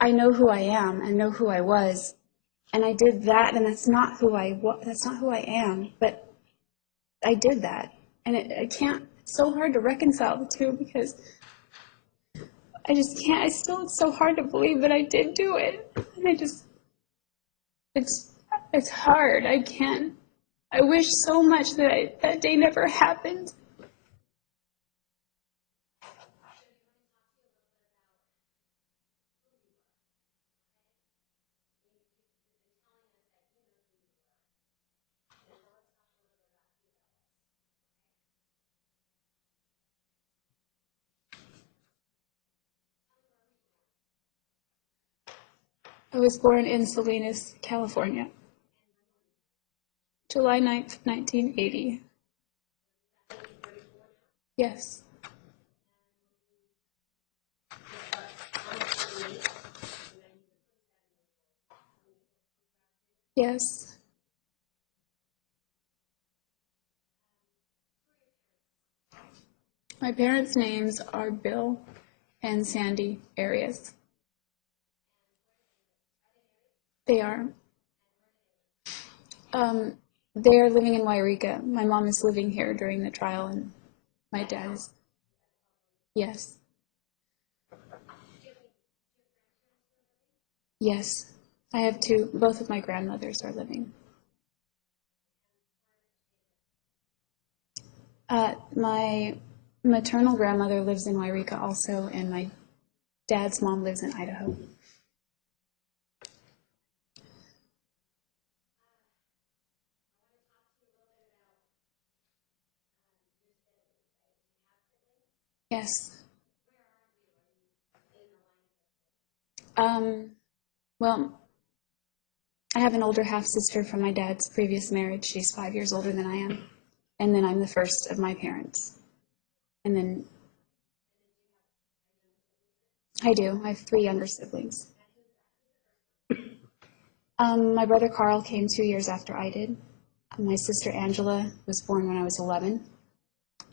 I know who I am. I know who I was, and I did that, and that's not who that's not who I am. But I did that, and I can't. It's so hard to reconcile the two because I just can't. It's so hard to believe that I did do it, and it's hard. I can't. I wish so much that that day never happened. I was born in Salinas, California, July 9th, 1980. Yes. Yes. My parents' names are Bill and Sandy Arias. They are. Um, they are living in Wairika. My mom is living here during the trial, and my dad is. Yes. Yes. I have two. Both of my grandmothers are living. My maternal grandmother lives in Wairika also, and my dad's mom lives in Idaho. Yes. Um, well, I have an older half sister from my dad's previous marriage. She's 5 years older than I am. And then I'm the first of my parents. And then I do. I have three younger siblings. My brother Carl came 2 years after I did. My sister Angela was born when I was 11.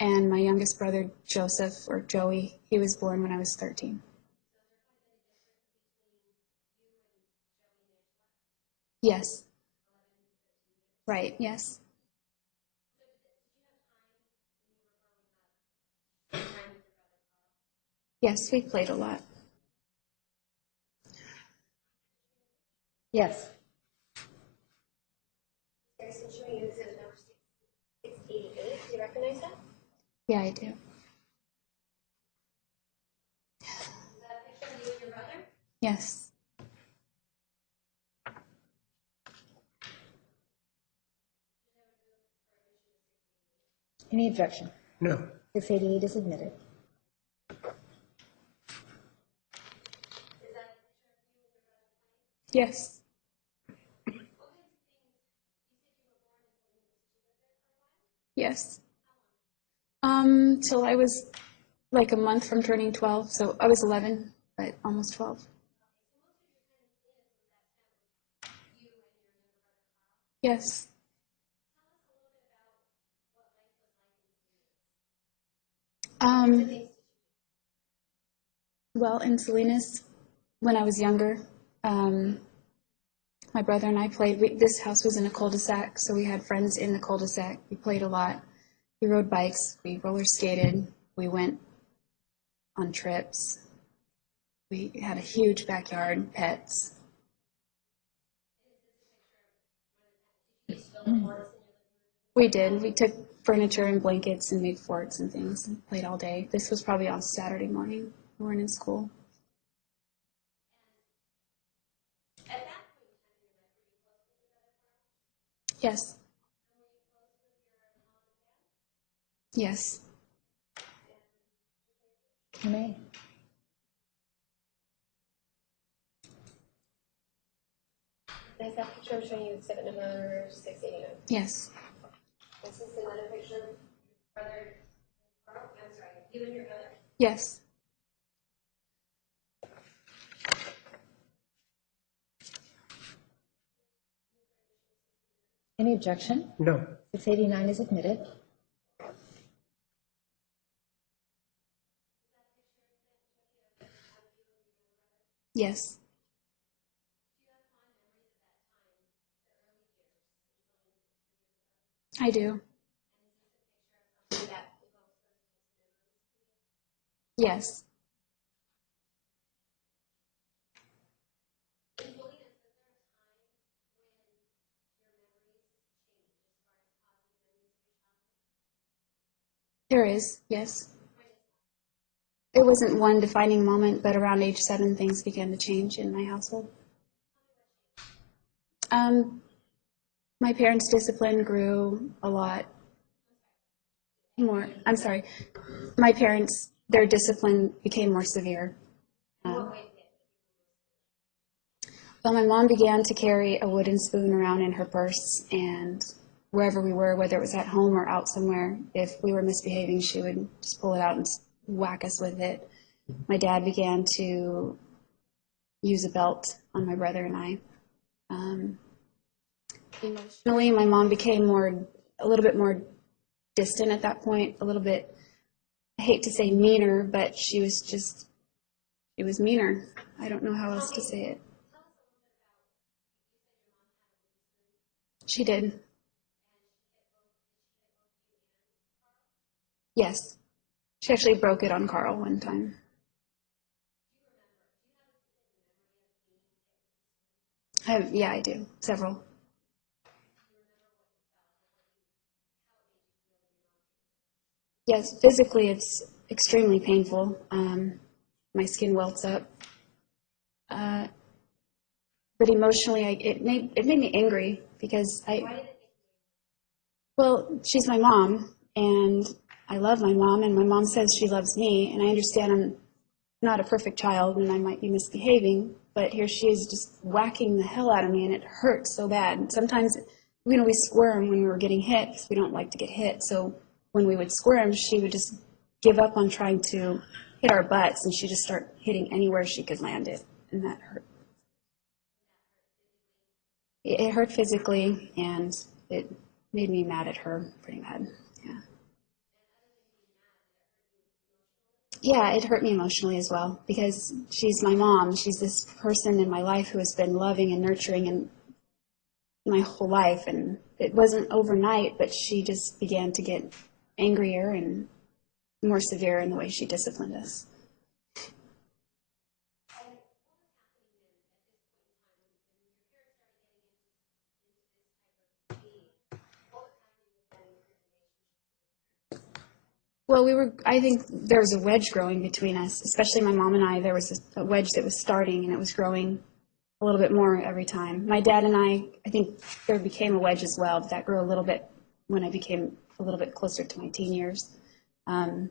And my youngest brother Joseph, or Joey, he was born when I was 13. Yes. Right, yes. Yes, we played a lot. Yes. Do you recognize that? Yeah, I do. Is that a picture of you and your brother? Yes. Any objection? No. 688 is admitted. Is that a picture of you and your brother playing? Yes. What kinds of things? You said you were born in Salinas. Did you live there for a while? Yes. How long? Till I was like a month from turning 12. So I was 11, but almost 12. Yes. Um, well, in Salinas, when I was younger, um, my brother and I played. This house was in a cul-de-sac, so we had friends in the cul-de-sac. We played a lot. We rode bikes. We roller skated. We went on trips. We had a huge backyard, pets. We did. We took furniture and blankets and made forts and things and played all day. This was probably on Saturday morning. We weren't in school. At that point in time in your life, were you close with your brother Carl? Yes. And were you close with your mom and dad? Yes. You may. Is that picture I'm showing you exhibit number 689? Yes. This is another picture of brother Carl. I'm sorry, you and your brother. Yes. Any objection? No. 689 is admitted. Yes. I do. Yes. There is, yes. It wasn't one defining moment, but around age 7, things began to change in my household. Um, my parents' discipline grew a lot more. I'm sorry. My parents, their discipline became more severe. Um, well, my mom began to carry a wooden spoon around in her purse, and wherever we were, whether it was at home or out somewhere, if we were misbehaving, she would just pull it out and whack us with it. My dad began to use a belt on my brother and I. Emotionally, my mom became a little bit more distant at that point, a little bit, I hate to say meaner, but she was meaner. I don't know how else to say it. She did. Yes. She actually broke it on Carl one time. Yeah, I do. Several. Yes, physically it's extremely painful. My skin welts up. Uh, but emotionally, it made me angry because well, she's my mom, and I love my mom, and my mom says she loves me, and I understand I'm not a perfect child and I might be misbehaving, but here she is just whacking the hell out of me, and it hurts so bad. And sometimes, we squirm when we were getting hit because we don't like to get hit. So when we would squirm, she would just give up on trying to hit our butts, and she'd just start hitting anywhere she could land it, and that hurt. It hurt physically, and it made me mad at her pretty bad. Yeah. Yeah, it hurt me emotionally as well because she's my mom. She's this person in my life who has been loving and nurturing and my whole life. And it wasn't overnight, but she just began to get angrier and more severe in the way she disciplined us. Well, I think there was a wedge growing between us, especially my mom and I. There was a wedge that was starting and it was growing a little bit more every time. My dad and I think there became a wedge as well, but that grew a little bit when I became a little bit closer to my teen years. Um,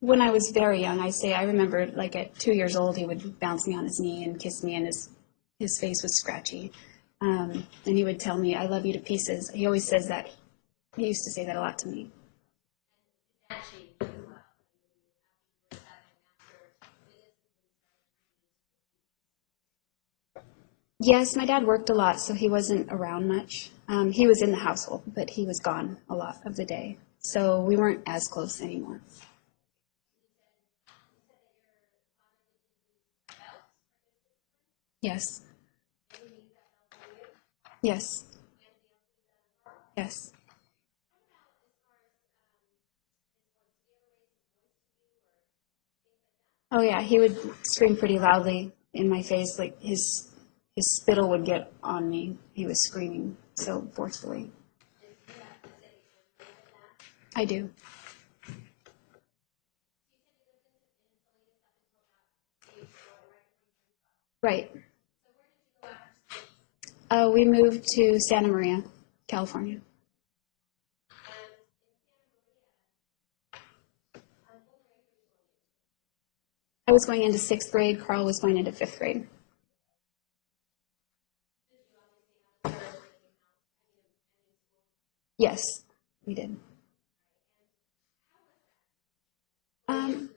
when I was very young, I remember like at 2 years old, he would bounce me on his knee and kiss me, and his face was scratchy. And he would tell me, "I love you to pieces." He always says that. He used to say that a lot to me. Yes, my dad worked a lot, so he wasn't around much. He was in the household, but he was gone a lot of the day. So we weren't as close anymore. Yes, yes, yes. Oh yeah, he would scream pretty loudly in my face, like his spittle would get on me. He was screaming so forcefully. I do. Right. We moved to Santa Maria, California. I was going into sixth grade. Carl was going into fifth grade. Yes, we did. Um,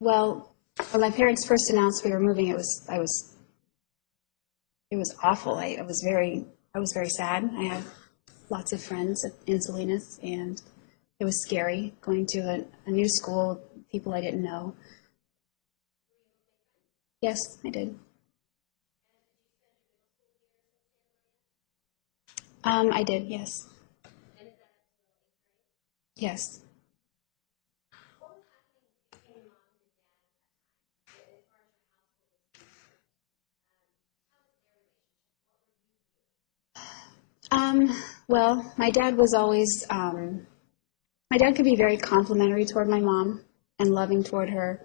well, when my parents first announced we were moving, it was awful. I was very sad. I have lots of friends in Salinas, and it was scary going to a new school, people I didn't know. Yes, I did. I did, yes. Yes. Well, my dad could be very complimentary toward my mom and loving toward her,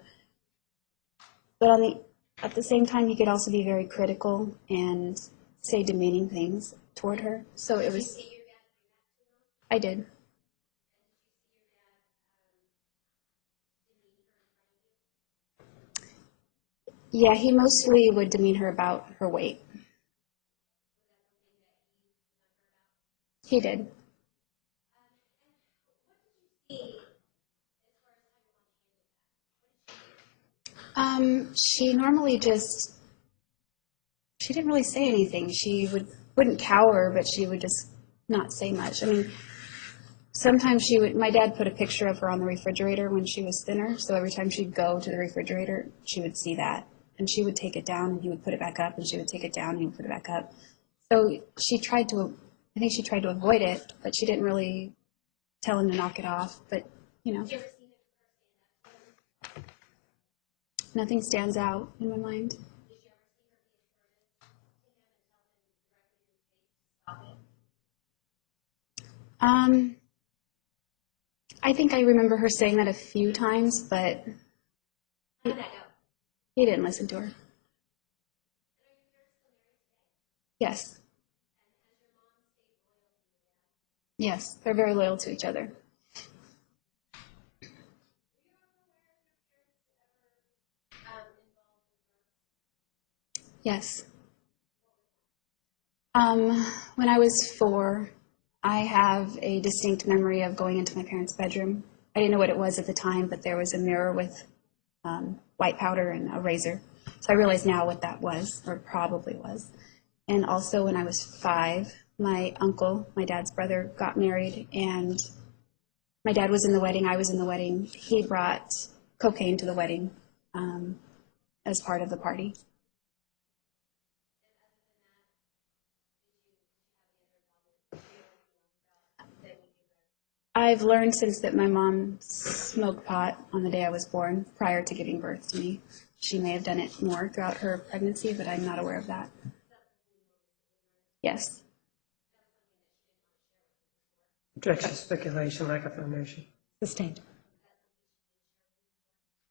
but at the same time, he could also be very critical and say demeaning things toward her. So it was, I did. Yeah, he mostly would demean her about her weight. He did. She normally just, she didn't really say anything. Wouldn't cower, but she would just not say much. I mean, sometimes my dad put a picture of her on the refrigerator when she was thinner, so every time she'd go to the refrigerator, she would see that. And she would take it down, and he would put it back up, and she would take it down, and he would put it back up. So I think she tried to avoid it, but she didn't really tell him to knock it off. But, nothing stands out in my mind. Um, I think I remember her saying that a few times, but he didn't listen to her. Yes. Yes, they're very loyal to each other. Yes. When I was 4, I have a distinct memory of going into my parents' bedroom. I didn't know what it was at the time, but there was a mirror with white powder and a razor. So I realize now what that was, or probably was. And also when I was 5, my uncle, my dad's brother, got married, and my dad was in the wedding, I was in the wedding. He brought cocaine to the wedding as part of the party. I've learned since that my mom smoked pot on the day I was born prior to giving birth to me. She may have done it more throughout her pregnancy, but I'm not aware of that. Yes. Objection, speculation, lack of foundation. Sustained.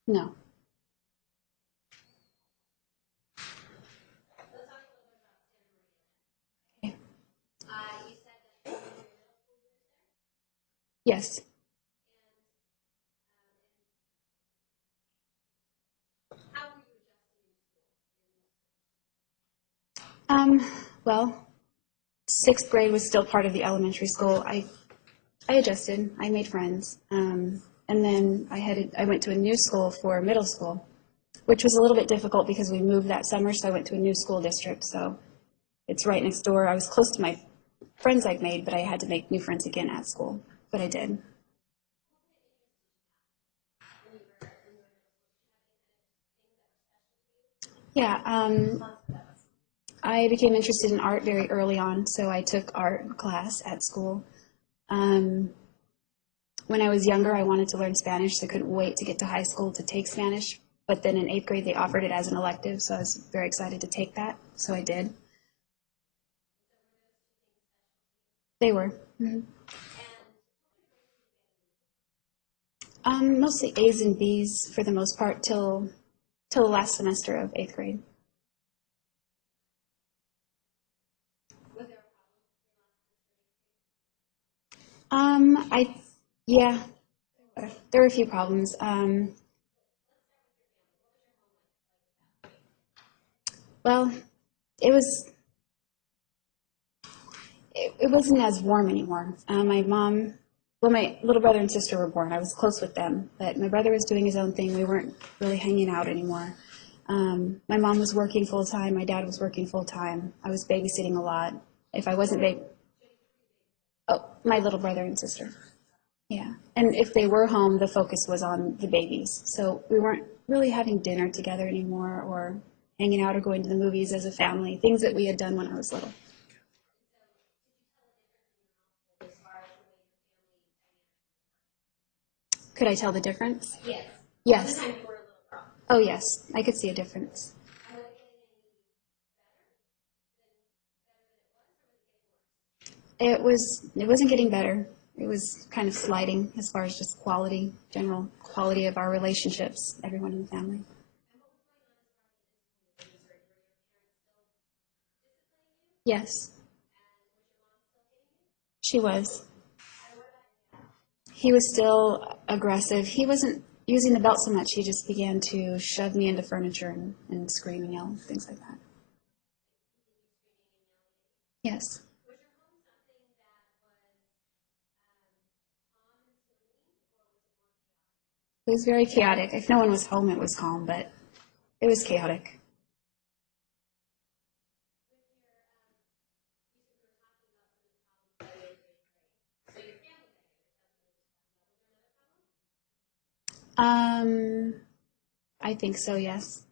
No. Okay. Yes. Um, well, 6th grade was still part of the elementary school. I adjusted. I made friends. And then I went to a new school for middle school, which was a little bit difficult because we moved that summer, so I went to a new school district. So it's right next door. I was close to my friends I'd made, but I had to make new friends again at school. But I did. Yeah, I became interested in art very early on, so I took art class at school. Um, when I was younger, I wanted to learn Spanish, so I couldn't wait to get to high school to take Spanish. But then in 8th grade, they offered it as an elective, so I was very excited to take that, so I did. They were. Mhm. Mostly A's and B's for the most part till the last semester of 8th grade. I yeah, there were a few problems. Well, it was it wasn't as warm anymore. My little brother and sister were born. I was close with them, but my brother was doing his own thing. We weren't really hanging out anymore. My mom was working full time. My dad was working full time. I was babysitting a lot. If I wasn't oh, my little brother and sister. Yeah, and if they were home, the focus was on the babies. So we weren't really having dinner together anymore or hanging out or going to the movies as a family, things that we had done when I was little. Could I tell the difference? Yes. Yes. Time you were a little girl. Oh, yes. I could see a difference. It wasn't getting better. It was kind of sliding as far as just quality, general quality of our relationships, everyone in the family. Yes, she was. He was still aggressive. He wasn't using the belt so much. He just began to shove me into furniture and scream and yell, things like that. Yes. It was very chaotic. If no one was home, it was calm, but it was chaotic. Um, I think so, yes.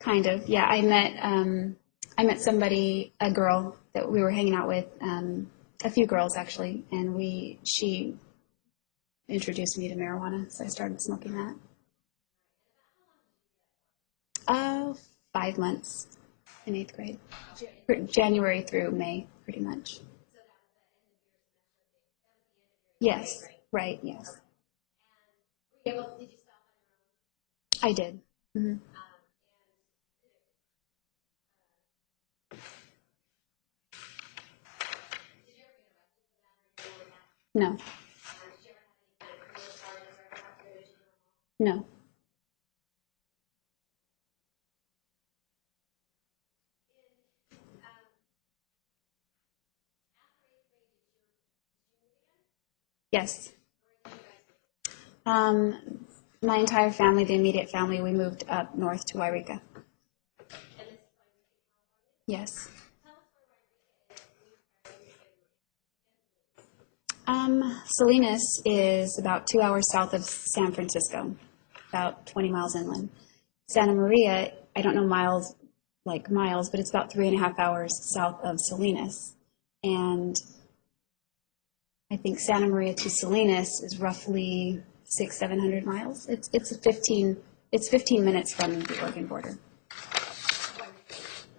Kind of, yeah. I met somebody, a girl that we were hanging out with, a few girls actually, and she introduced me to marijuana, so I started smoking that. 5 months in 8th grade, January through May, pretty much. Yes, right, yes, Did you stop on your own? I did. Hmm. No, no. Yes. Um, my entire family, the immediate family, we moved up north to Wairika. Yes. Salinas is about 2 hours south of San Francisco, about 20 miles inland. Santa Maria, I don't know miles, like miles, but it's about 3.5 hours south of Salinas. And I think Santa Maria to Salinas is roughly 600-700 miles. It's 15 minutes from the Oregon border.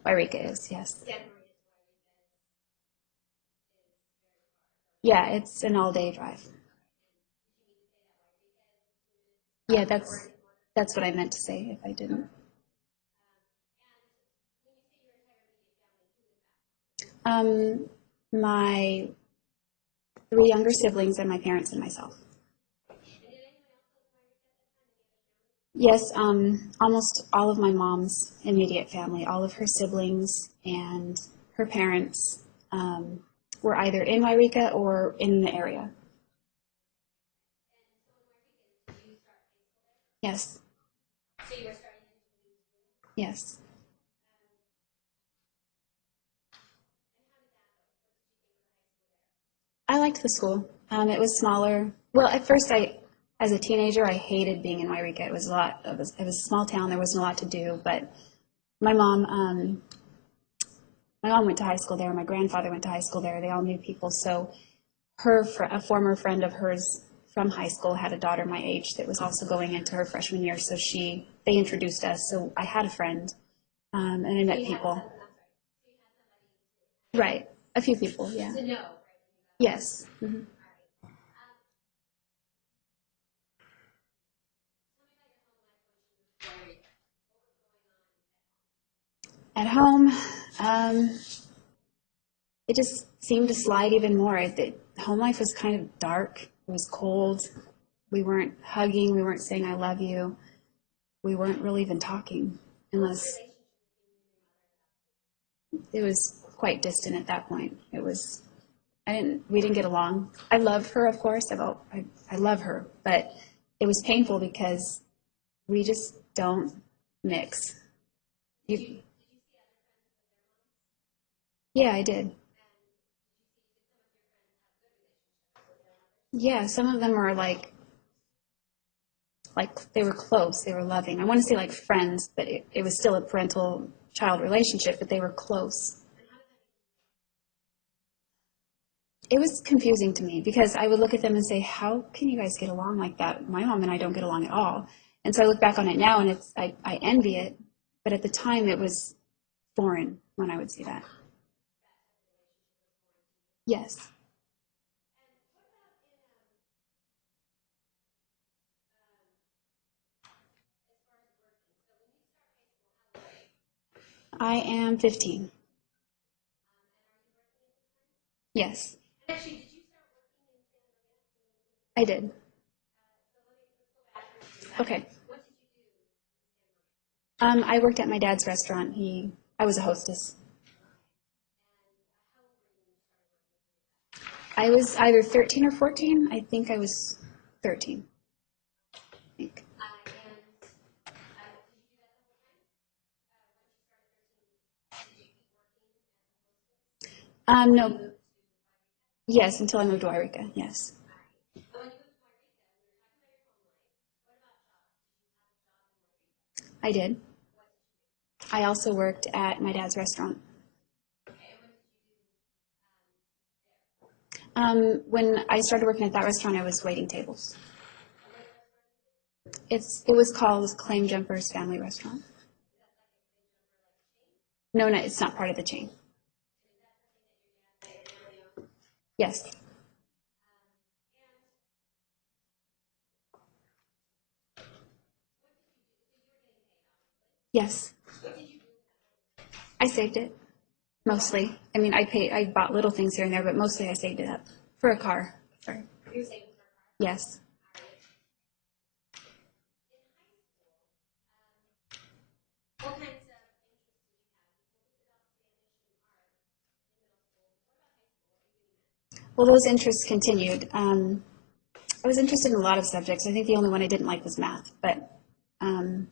Wairika is, yes. Yeah, it's an all-day drive. Yeah, that's what I meant to say if I didn't. Um, my 3 younger siblings and my parents and myself. Yes, almost all of my mom's immediate family, all of her siblings and her parents were either in Wairika or in the area. Yes, So you were starting yes. I liked the school. It was smaller. Well, at first, as a teenager, I hated being in Wairika. It was it was a small town. There wasn't a lot to do. But my mom, um, my mom went to high school there. My grandfather went to high school there. They all knew people. So a former friend of hers from high school had a daughter my age that was also going into her freshman year. So they introduced us. So I had a friend, and I met people. Right, a few people. Yeah. to know. Yes. Hmm. At home, um, it just seemed to slide even more. Home life was kind of dark. It was cold. We weren't hugging. We weren't saying "I love you." We weren't really even talking, unless it was quite distant at that point. It was. We didn't get along. I love her, of course. I love her, but it was painful because we just don't mix. You, yeah, I did. Yeah, some of them were like they were close, they were loving. I want to say like friends, but it was still a parental child relationship, but they were close. It was confusing to me because I would look at them and say, how can you guys get along like that? My mom and I don't get along at all. And so I look back on it now and I envy it, but at the time it was foreign when I would see that. Yes. I am 15. Yes, I did. Okay. I worked at my dad's restaurant. I was a hostess. I was either 13 or 14. I think I was 13. I think. No. Yes, until I moved to Wairika. Yes, I did. I also worked at my dad's restaurant. When I started working at that restaurant, I was waiting tables. It was called Claim Jumpers Family Restaurant. No, no, it's not part of the chain. Yes. Yes. I saved it mostly. I mean, I bought little things here and there, but mostly I saved it up for a car. Sorry. Yes. Well, those interests continued. I was interested in a lot of subjects. I think the only one I didn't like was math, but um,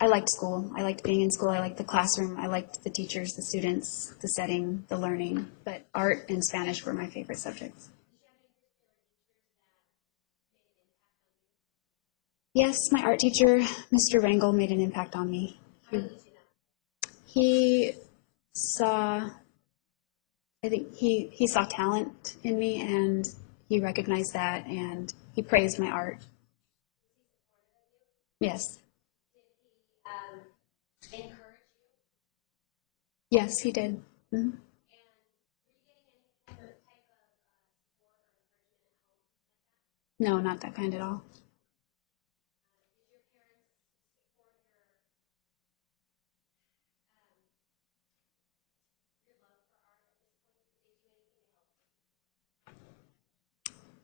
I liked school. I liked being in school. I liked the classroom. I liked the teachers, the students, the setting, the learning. But art and Spanish were my favorite subjects. Yes, my art teacher, Mr. Rangel, made an impact on me. He saw, I think he saw talent in me, and he recognized that, and he praised my art. Yes, yes, he did. Mhm. No, not that kind at all.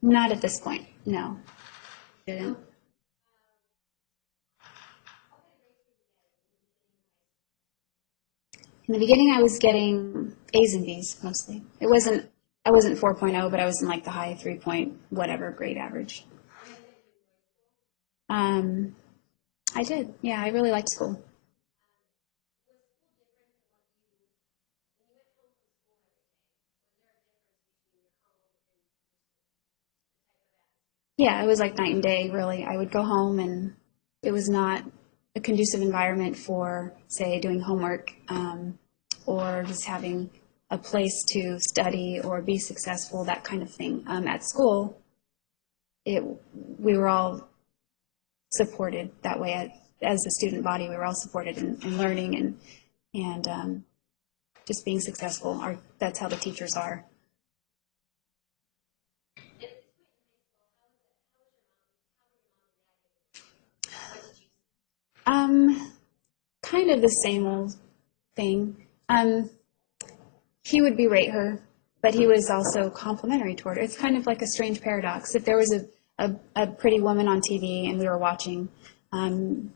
Not at this point. No, didn't. In the beginning, I was getting A's and B's mostly. I wasn't 4.0, but I was in like the high 3 point whatever grade average. Um, I did. Yeah, I really liked school. Yeah, it was like night and day, really. I would go home and it was not a conducive environment for, say, doing homework or just having a place to study or be successful, that kind of thing. At school, it we were all supported that way. As a student body, we were all supported in learning and just being successful. That's how the teachers are. Um, Kind of the same old thing. Um, he would berate her, but he was also complimentary toward her. It's kind of like a strange paradox. If there was a pretty woman on TV and we were watching, um,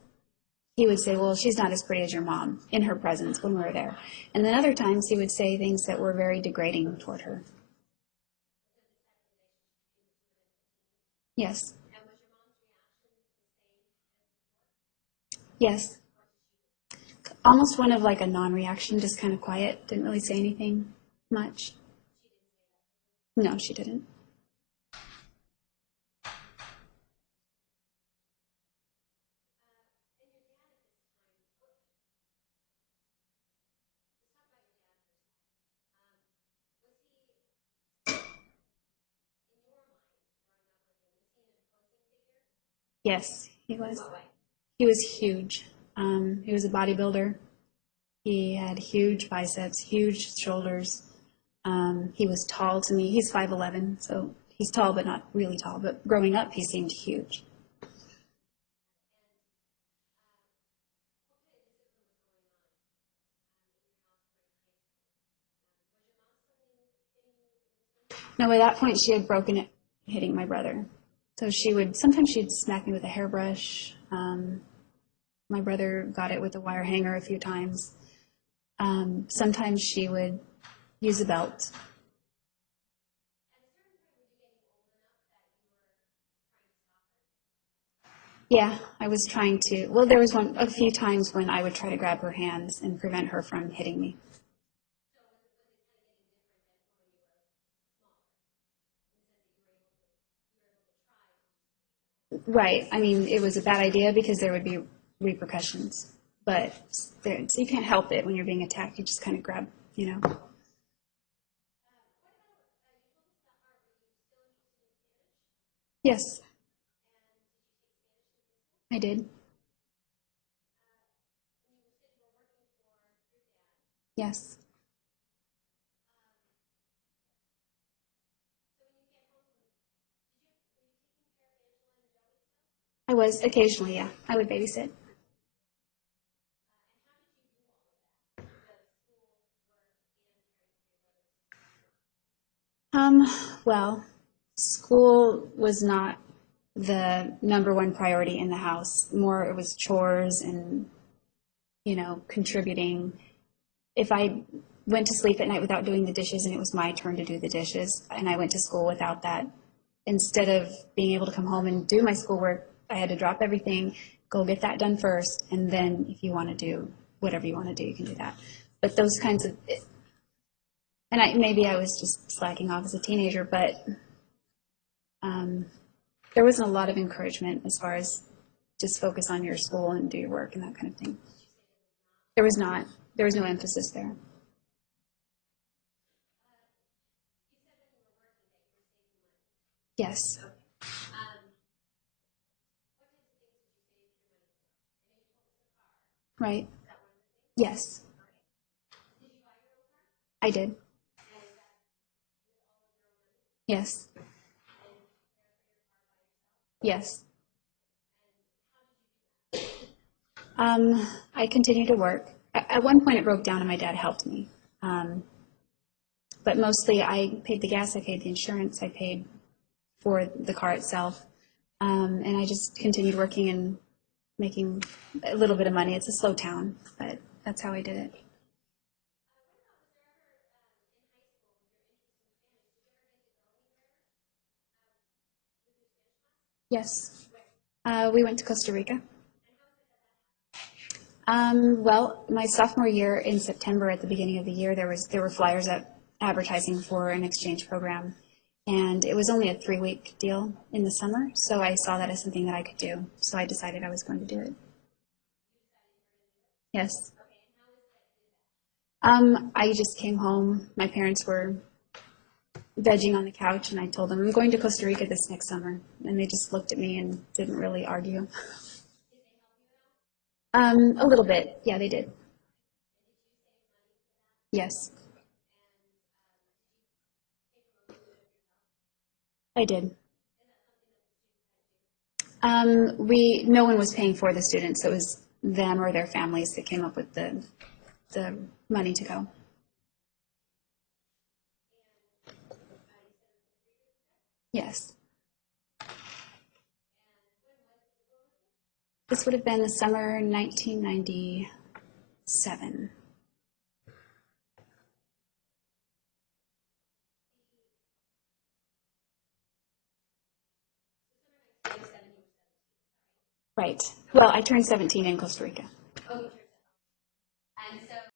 he would say, well, she's not as pretty as your mom in her presence when we were there. And then other times he would say things that were very degrading toward her. Yes. Yes. Almost one of like a non-reaction, just kind of quiet, didn't really say anything much. No, she didn't. Yes, he was. He was huge. He was a bodybuilder. He had huge biceps, huge shoulders. He was tall to me. He's 5'11", so he's tall, but not really tall. But growing up, he seemed huge. No, by that point, she had broken it, hitting my brother. So sometimes she'd smack me with a hairbrush. My brother got it with a wire hanger a few times. Sometimes she would use a belt. Yeah, I was trying to. Well, there was a few times when I would try to grab her hands and prevent her from hitting me. Right. I mean, it was a bad idea because there would be repercussions. But so you can't help it when you're being attacked. You just kind of grab, you know. Yes, I did. Yes, I was occasionally. Yeah, I would babysit. Um, well, school was not the number one priority in the house. More, it was chores and, contributing. If I went to sleep at night without doing the dishes and it was my turn to do the dishes, and I went to school without that, instead of being able to come home and do my schoolwork, I had to drop everything, go get that done first, and then if you want to do whatever you want to do, you can do that. But those kinds of, and maybe I was just slacking off as a teenager, but there wasn't a lot of encouragement as far as just focus on your school and do your work and that kind of thing. There was not. There was no emphasis there. Yes. Right. Yes. I did. Yes. Yes. I continued to work. At one point, it broke down, and my dad helped me. Um, but mostly, I paid the gas, I paid the insurance, I paid for the car itself, and I just continued working and making a little bit of money. It's a slow town, but that's how I did it. Yes. We went to Costa Rica. Well, my sophomore year in September, at the beginning of the year, there were flyers up advertising for an exchange program, and it was only a 3-week deal in the summer. So I saw that as something that I could do. So I decided I was going to do it. Yes. I just came home. My parents were vegging on the couch, and I told them I'm going to Costa Rica this next summer, and they just looked at me and didn't really argue. A little bit. Yeah, they did. Yes, I did. No one was paying for the students. It was them or their families that came up with the money to go. Yes. This would have been the summer 1997. Right. Well, I turned 17 in Costa Rica.